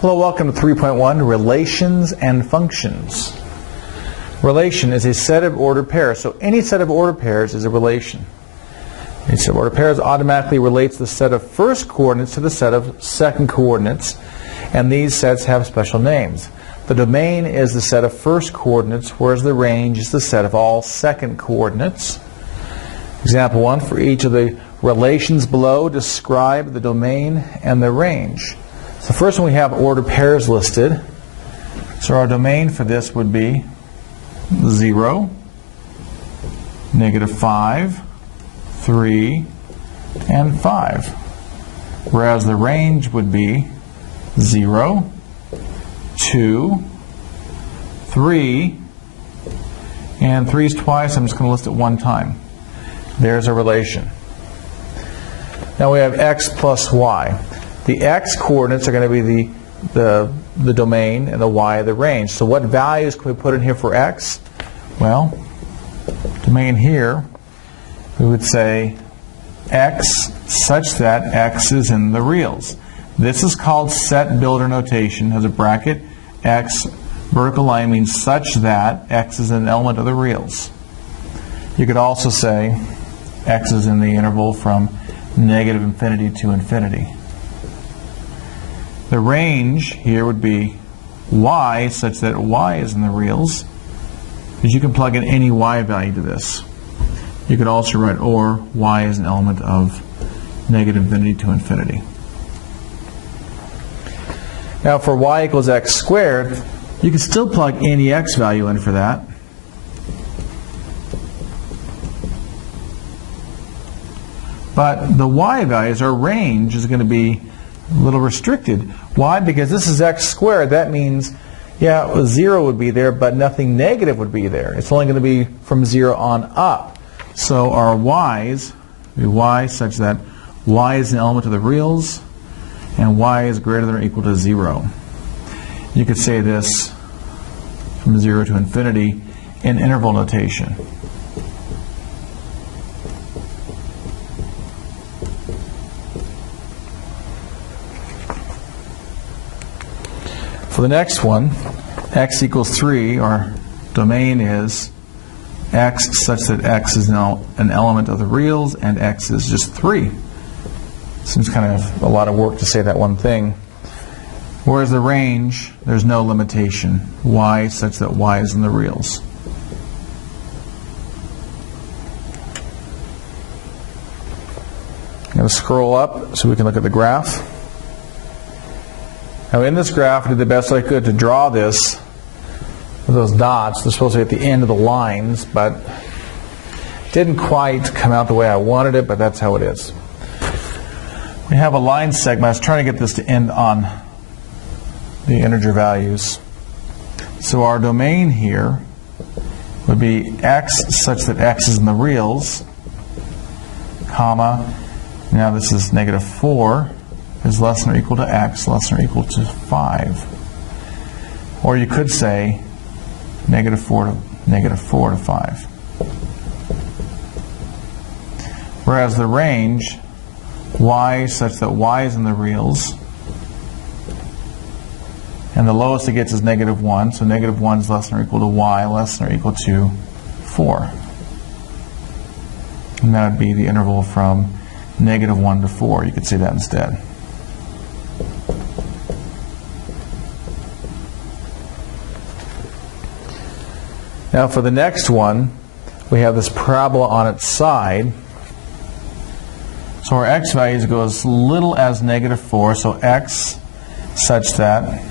Hello, welcome to 3.1, Relations and Functions. Relation is a set of ordered pairs. So any set of ordered pairs is a relation. A set of ordered pairs automatically relates the set of first coordinates to the set of second coordinates, and these sets have special names. The domain is the set of first coordinates, whereas the range is the set of all second coordinates. Example 1, for each of the relations below, describe the domain and the range. So first one, we have ordered pairs listed. So our domain for this would be 0, -5, 3, and 5. Whereas the range would be 0, 2, 3, and 3 is twice. I'm just going to list it one time. There's a relation. Now we have x plus y. The x coordinates are going to be the domain, and the y the range. So what values can we put in here for x? Well, domain here, we would say x such that x is in the reals. This is called set builder notation. Has a bracket. X vertical line means such that x is an element of the reals. You could also say x is in the interval from -infinity to infinity. The range here would be y such that y is in the reals, because you can plug in any y value to this. You could also write or y is an element of -infinity to infinity. Now for y equals x squared, you can still plug any x value in for that. But the y values, our range, is going to be a little restricted. Why? Because this is x squared. That means, yeah, 0 would be there, but nothing negative would be there. It's only going to be from 0 on up. So our y's would be y such that y is an element of the reals, and y is greater than or equal to 0. You could say this from 0 to infinity in interval notation. For the next one, x equals 3, our domain is x such that x is now an element of the reals, and x is just 3. Seems kind of a lot of work to say that one thing. Whereas the range, there's no limitation. Y such that y is in the reals. I'm going to scroll up so we can look at the graph. Now in this graph, I did the best I could to draw this with those dots. They're supposed to be at the end of the lines, but it didn't quite come out the way I wanted it, but that's how it is. We have a line segment. I was trying to get this to end on the integer values. So our domain here would be x such that x is in the reals, comma, now this is -4. Is less than or equal to x, less than or equal to 5. Or you could say -4 to 5. Whereas the range, y such that y is in the reals, and the lowest it gets is -1, so -1 is less than or equal to y, less than or equal to 4. And that would be the interval from -1 to 4. You could say that instead. Now for the next one, we have this parabola on its side. So our x values go as little as -4, so x such that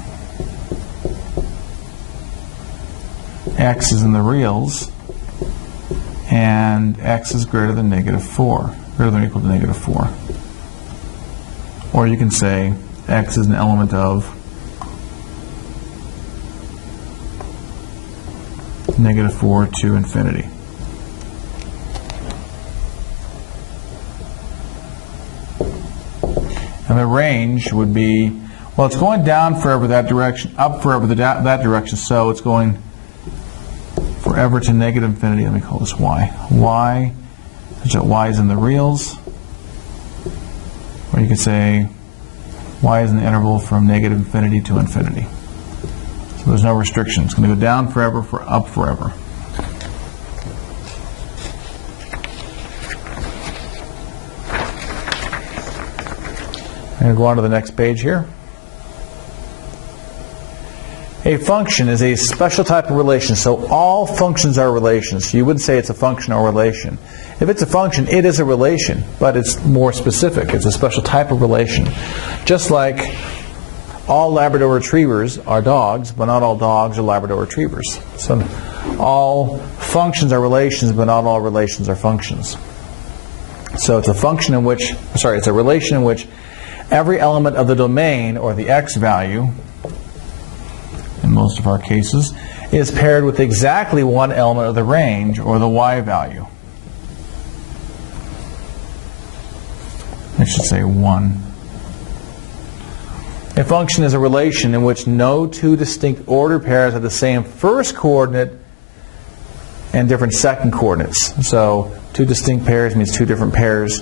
x is in the reals, and x is greater than -4, greater than or equal to -4. Or you can say x is an element of -4 to infinity. And the range would be, well, it's going down forever that direction, up forever that direction, so it's going forever to -infinity. Let me call this y. Y, such that y is in the reals. Or you could say y is an interval from negative infinity to infinity. So there's no restriction. It's going to go down forever, up forever. I'm going to go on to the next page here. A function is a special type of relation. So all functions are relations. You wouldn't say it's a function or relation. If it's a function, it is a relation, but it's more specific. It's a special type of relation. Just like all Labrador retrievers are dogs, but not all dogs are Labrador retrievers. So all functions are relations, but not all relations are functions. So it's a function in which, it's a relation in which every element of the domain, or the x value, in most of our cases, is paired with exactly one element of the range, or the y value. I should say 1. A function is a relation in which no two distinct ordered pairs have the same first coordinate and different second coordinates. So two distinct pairs means two different pairs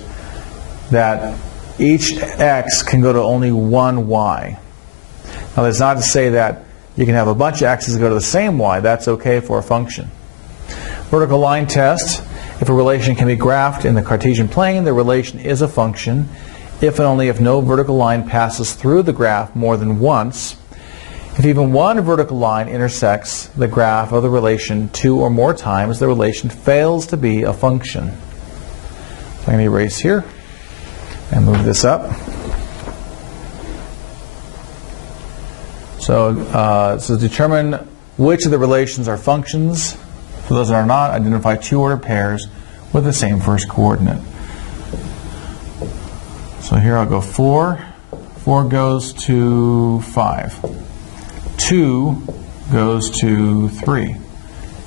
that each x can go to only one y. Now that's not to say that you can have a bunch of x's that go to the same y. That's okay for a function. Vertical line test. If a relation can be graphed in the Cartesian plane, the relation is a function if and only if no vertical line passes through the graph more than once. If even one vertical line intersects the graph of the relation 2 or more times, the relation fails to be a function. So I'm going to erase here and move this up. So determine which of the relations are functions. For those that are not, identify two ordered pairs with the same first coordinate. So here I'll go 4. 4 goes to 5. 2 goes to 3.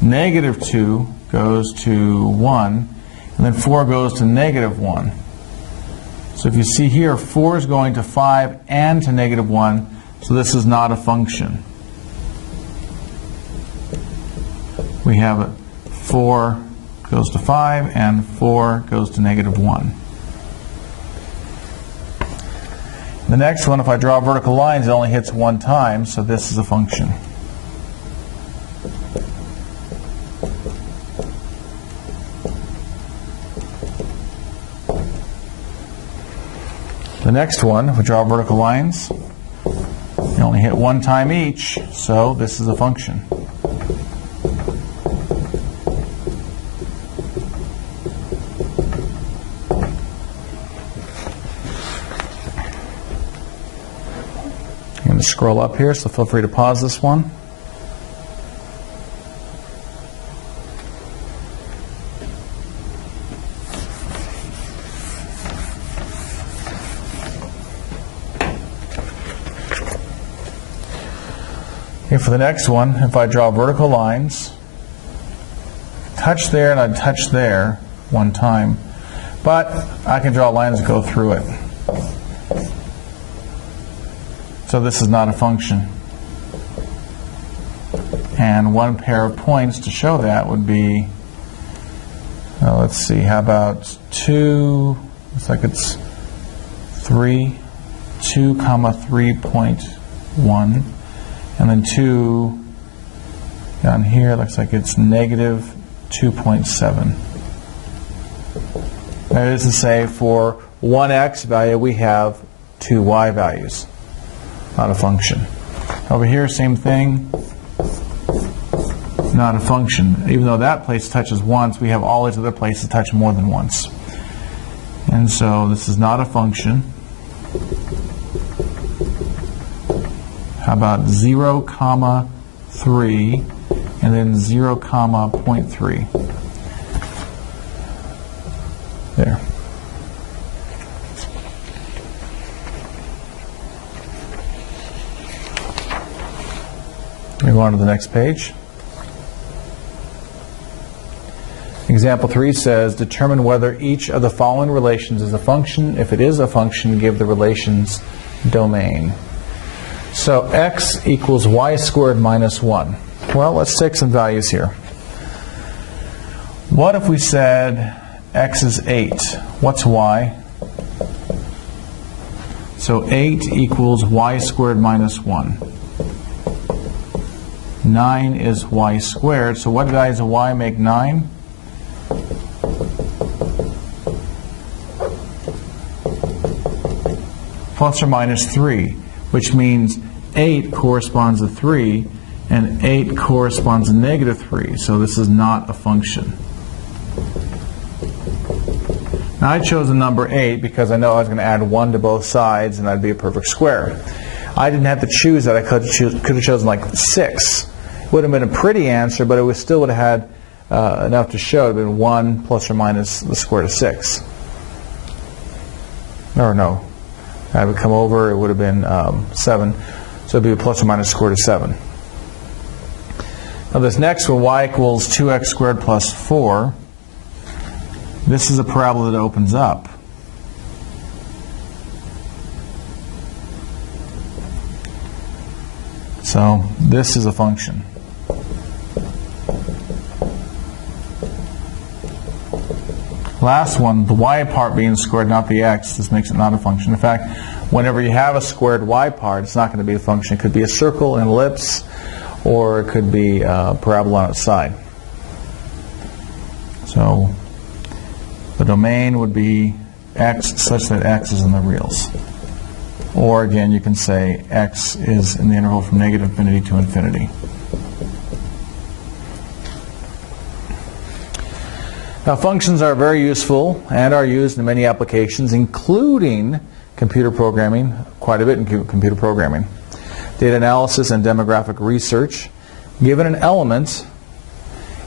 Negative 2 goes to 1. And then 4 goes to negative 1. So if you see here, 4 is going to 5 and to negative 1. So this is not a function. We have it 4 goes to 5 and 4 goes to negative 1. The next one, if I draw vertical lines, it only hits one time, so this is a function. The next one, if we draw vertical lines, you only hit one time each, so this is a function. I'm going to scroll up here, so feel free to pause this one. Okay, for the next one, if I draw vertical lines, touch there and I touch there one time, but I can draw lines that go through it. So this is not a function. And one pair of points to show that would be, let's see, how about 2, looks like it's 3, 2 comma 3.1. And then 2 down here looks like it's negative 2.7. That is to say, for one x value, we have two y values, not a function. Over here, same thing, not a function. Even though that place touches once, we have all these other places touch more than once. And so this is not a function. How about 0, 3, and then 0, 0.3. There. We go on to the next page. Example 3 says, determine whether each of the following relations is a function. If it is a function, give the relation's domain. So x equals y squared minus 1. Well, let's take some values here. What if we said x is 8? What's y? So 8 equals y squared minus 1. 9 is y squared. So what values of y make 9? Plus or minus 3, which means 8 corresponds to 3, and 8 corresponds to negative 3. So this is not a function. Now I chose the number 8 because I know I was going to add 1 to both sides and that'd be a perfect square. I didn't have to choose that. I could have chosen like 6. It would have been a pretty answer, but it still would have had enough to show. It would have been 1 plus or minus the square root of 6. Or no. I would come over, it would have been 7. So it would be plus or minus square root of 7. Now this next one, y equals 2x squared plus 4. This is a parabola that opens up. So this is a function. Last one, the y part being squared, not the x, this makes it not a function. In fact, whenever you have a squared y part, it's not going to be a function. It could be a circle, an ellipse, or it could be a parabola on its side. So the domain would be x such that x is in the reals. Or again, you can say x is in the interval from negative infinity to infinity. Now functions are very useful and are used in many applications, including computer programming, quite a bit in computer programming, data analysis and demographic research. Given an element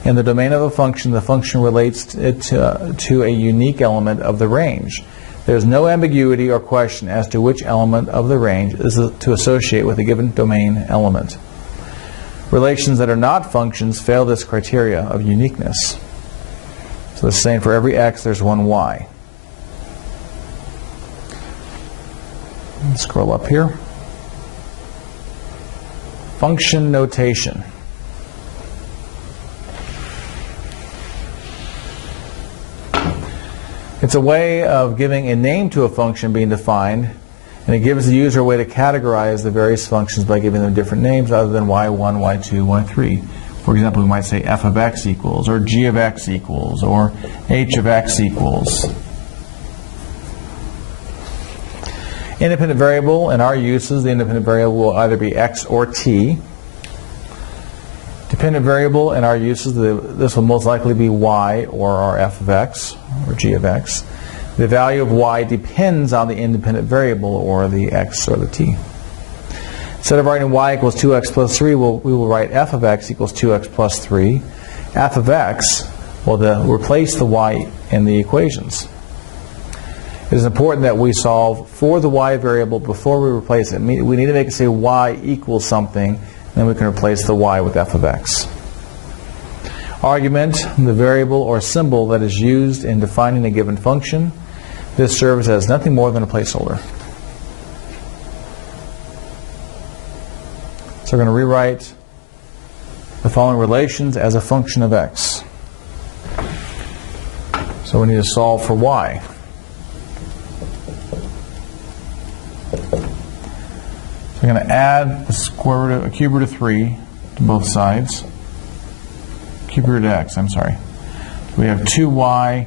in the domain of a function, the function relates it to a unique element of the range. There is no ambiguity or question as to which element of the range is to associate with a given domain element. Relations that are not functions fail this criteria of uniqueness. So it's saying for every x, there's one y. Let's scroll up here. Function notation. It's a way of giving a name to a function being defined, and it gives the user a way to categorize the various functions by giving them different names other than y1, y2, y3. For example, we might say f of x equals, or g of x equals, or h of x equals. Independent variable, in our uses, the independent variable will either be x or t. Dependent variable, in our uses, this will most likely be y or our f of x, or g of x. The value of y depends on the independent variable, or the x or the t. Instead of writing y equals 2x plus 3, we will write f of x equals 2x plus 3. F of x will replace the y in the equations. It is important that we solve for the y variable before we replace it. We need to make it say y equals something, and then we can replace the y with f of x. Argument, the variable or symbol that is used in defining a given function. This serves as nothing more than a placeholder. So we're going to rewrite the following relations as a function of x. So we need to solve for y. So we're going to add the square root of a cube root of 3 to both sides. Cube root of x, I'm sorry. So we have 2y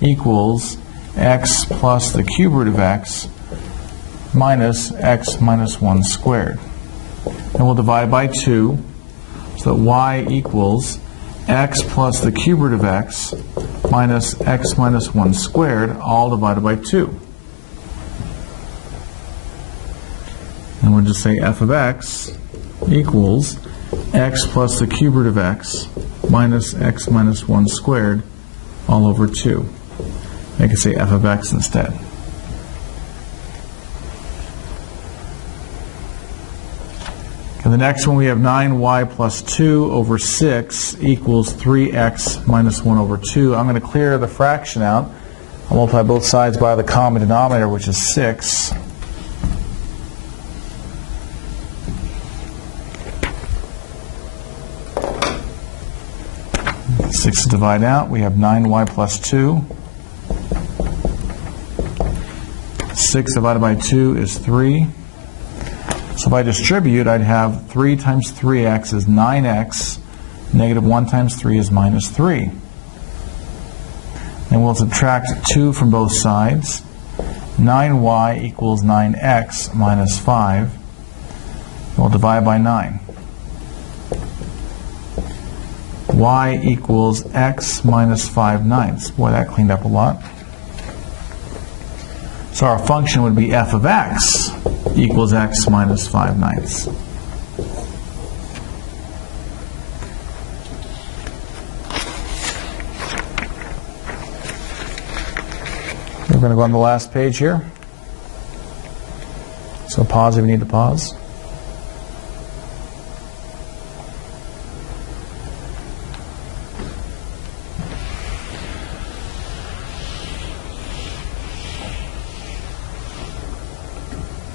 equals x plus the cube root of x minus x minus 1 squared. And we'll divide by 2, so that y equals x plus the cube root of x minus x minus 1 squared, all divided by 2. And we'll just say f of x equals x plus the cube root of x minus x minus 1 squared, all over 2. I can say f of x instead. And the next one, we have 9y plus 2 over 6 equals 3x minus 1 over 2. I'm going to clear the fraction out. I'll multiply both sides by the common denominator, which is 6. Six to divide out. We have 9y plus 2. 6 divided by 2 is 3. So if I distribute, I'd have 3 times 3x is 9x. Negative 1 times 3 is minus 3. And we'll subtract 2 from both sides. 9y equals 9x minus 5. We'll divide by 9. Y equals x minus 5/9. Boy, that cleaned up a lot. So our function would be f of x equals x minus 5/9. We're going to go on the last page here. So pause if you need to pause.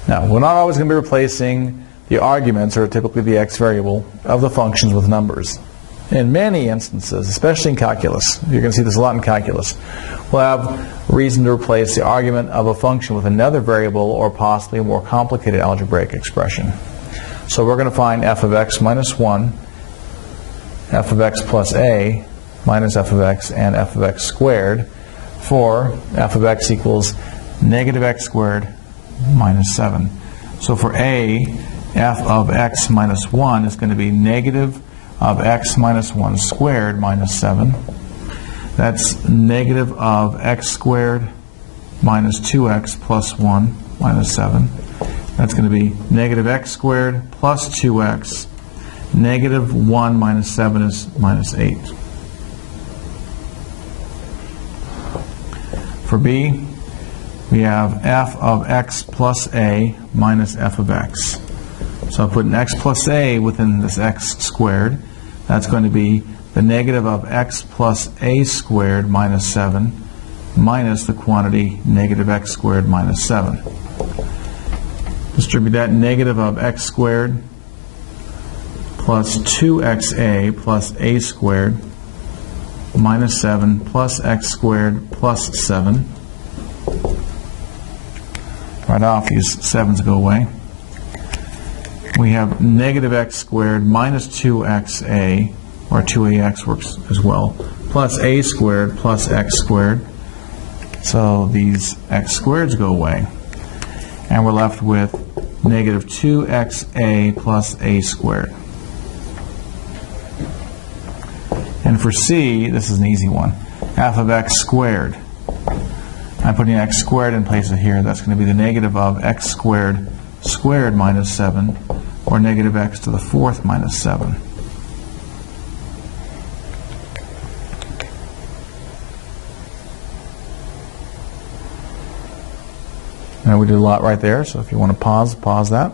Now, we're not always going to be replacing the arguments, or typically the x variable, of the functions with numbers. In many instances, especially in calculus, you're going to see this a lot in calculus, we'll have reason to replace the argument of a function with another variable or possibly a more complicated algebraic expression. So we're going to find f of x minus 1, f of x plus a, minus f of x, and f of x squared for f of x equals negative x squared minus 7. So for a, f of x minus 1 is going to be negative of x minus 1 squared minus 7. That's negative of x squared minus 2x plus 1 minus 7. That's going to be negative x squared plus 2x. Negative 1 minus 7 is minus 8. For b, we have f of x plus a minus f of x. So I'll put an x plus a within this x squared. That's going to be the negative of x plus a squared minus 7 minus the quantity negative x squared minus 7. Distribute that negative of x squared plus 2xa plus a squared minus 7 plus x squared plus 7. Right off, these 7s go away. We have negative x squared minus 2xa, or 2ax works as well, plus a squared plus x squared. So these x squareds go away. And we're left with negative 2xa plus a squared. And for c, this is an easy one. F of x squared. I'm putting x squared in place of here. That's going to be the negative of x squared squared minus 7, or negative x to the 4th minus 7. Now we did a lot right there, so if you want to pause that.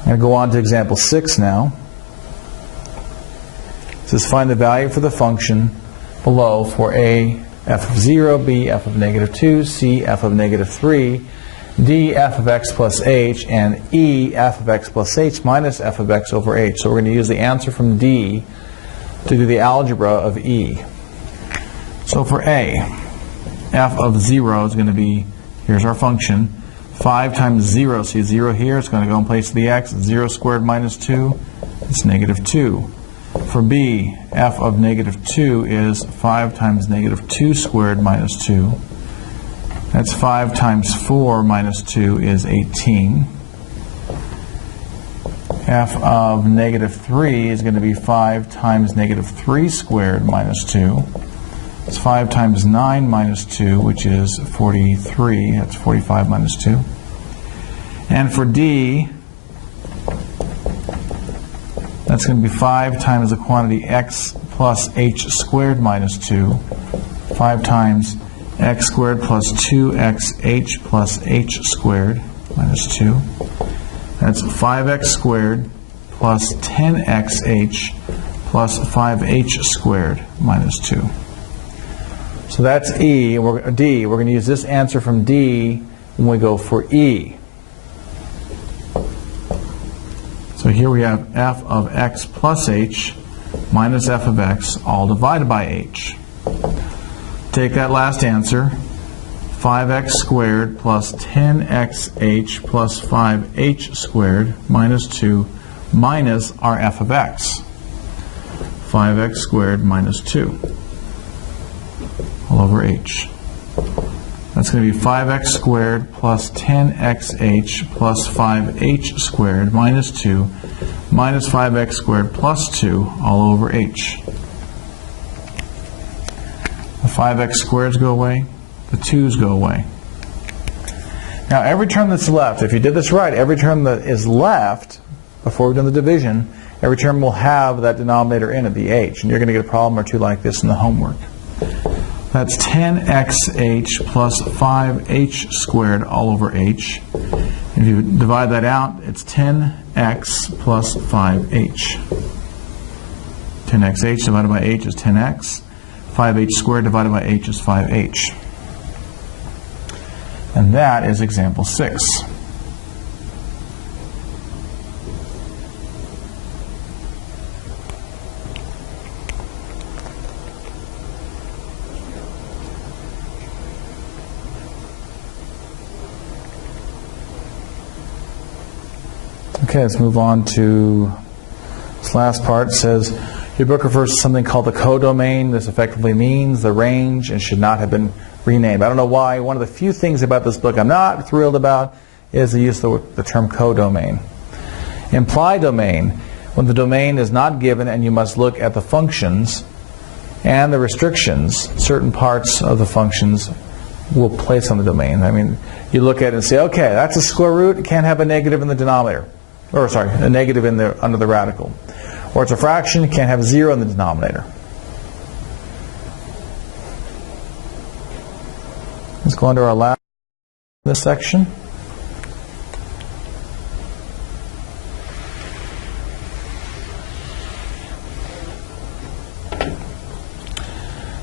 I'm going to go on to example 6 now. It says find the value for the function below for a, f of 0, b, f of negative 2, c, f of negative 3, d, f of x plus h, and e, f of x plus h minus f of x over h. So we're going to use the answer from D to do the algebra of E. So for a, f of 0 is going to be, here's our function, 5 times 0. See 0 here, it's going to go in place of the x. 0 squared minus 2, it's negative 2. For b, f of negative 2 is 5 times negative 2 squared minus 2. That's 5 times 4 minus 2 is 18. F of negative 3 is going to be 5 times negative 3 squared minus 2. It's 5 times 9 minus 2, which is 43. That's 45 minus 2. And for d, that's going to be 5 times the quantity x plus h squared minus 2. 5 times x squared plus 2xh plus h squared minus 2. That's 5x squared plus 10xh plus 5h squared minus 2. So that's E. D. We're going to use this answer from D when we go for E. So here we have f of x plus h minus f of x all divided by h. Take that last answer, 5x squared plus 10xh plus 5h squared minus 2 minus our f of x. 5x squared minus 2 all over h. That's going to be 5x squared plus 10xh plus 5h squared minus 2 minus 5x squared plus 2 all over h. The 5x squareds go away, the 2's go away. Now every term that's left, if you did this right, every term that is left before we've done the division, every term will have that denominator in it, the h, and you're going to get a problem or two like this in the homework. That's 10xh plus 5h squared all over h. If you divide that out, it's 10x plus 5h. 10xh divided by h is 10x. 5h squared divided by h is 5h. And that is example 6. Okay, let's move on to this last part. It says, your book refers to something called the codomain. This effectively means the range and should not have been renamed. I don't know why. One of the few things about this book I'm not thrilled about is the use of the term codomain. Implied domain, when the domain is not given and you must look at the functions and the restrictions, certain parts of the functions will place on the domain. I mean, you look at it and say, okay, that's a square root. It can't have a negative in the denominator. Or, sorry, a negative in the, under the radical. Or it's a fraction, you can't have 0 in the denominator. Let's go on to our last this section.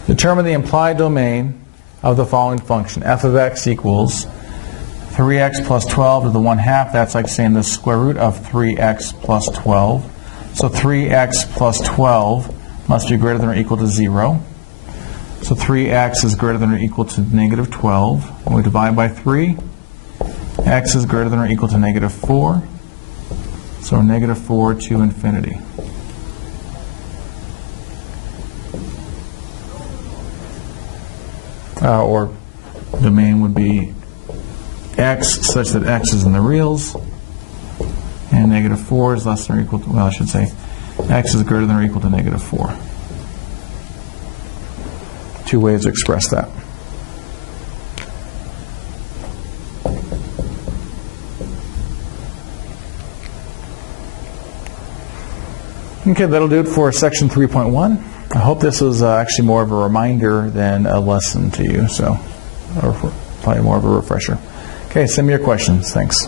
Determine the implied domain of the following function. F of x equals 3x plus 12 to the 1/2. That's like saying the square root of 3x plus 12. So 3x plus 12 must be greater than or equal to 0. So 3x is greater than or equal to negative 12. And we divide by 3. X is greater than or equal to negative 4. So negative 4 to infinity. Or domain would be x such that x is in the reals, and negative 4 is less than or equal to, well, I should say x is greater than or equal to negative 4. Two ways to express that. Okay, that'll do it for section 3.1. I hope this was actually more of a reminder than a lesson to you, so, or probably more of a refresher. Okay, send me your questions. Thanks.